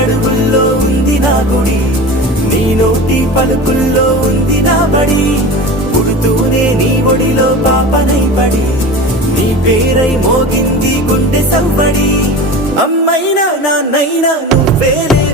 అడుగుల్లో ఉంది నా గుడి, నీ నోటి పలుకుల్లో ఉంది నా బడి. పుడుతూనే నీ ఒడిలో పాపనై పడి, నీ పేరై మోగింది గుండె సవ్వడి. అమ్మైనా నాన్నైనా నువ్వేలే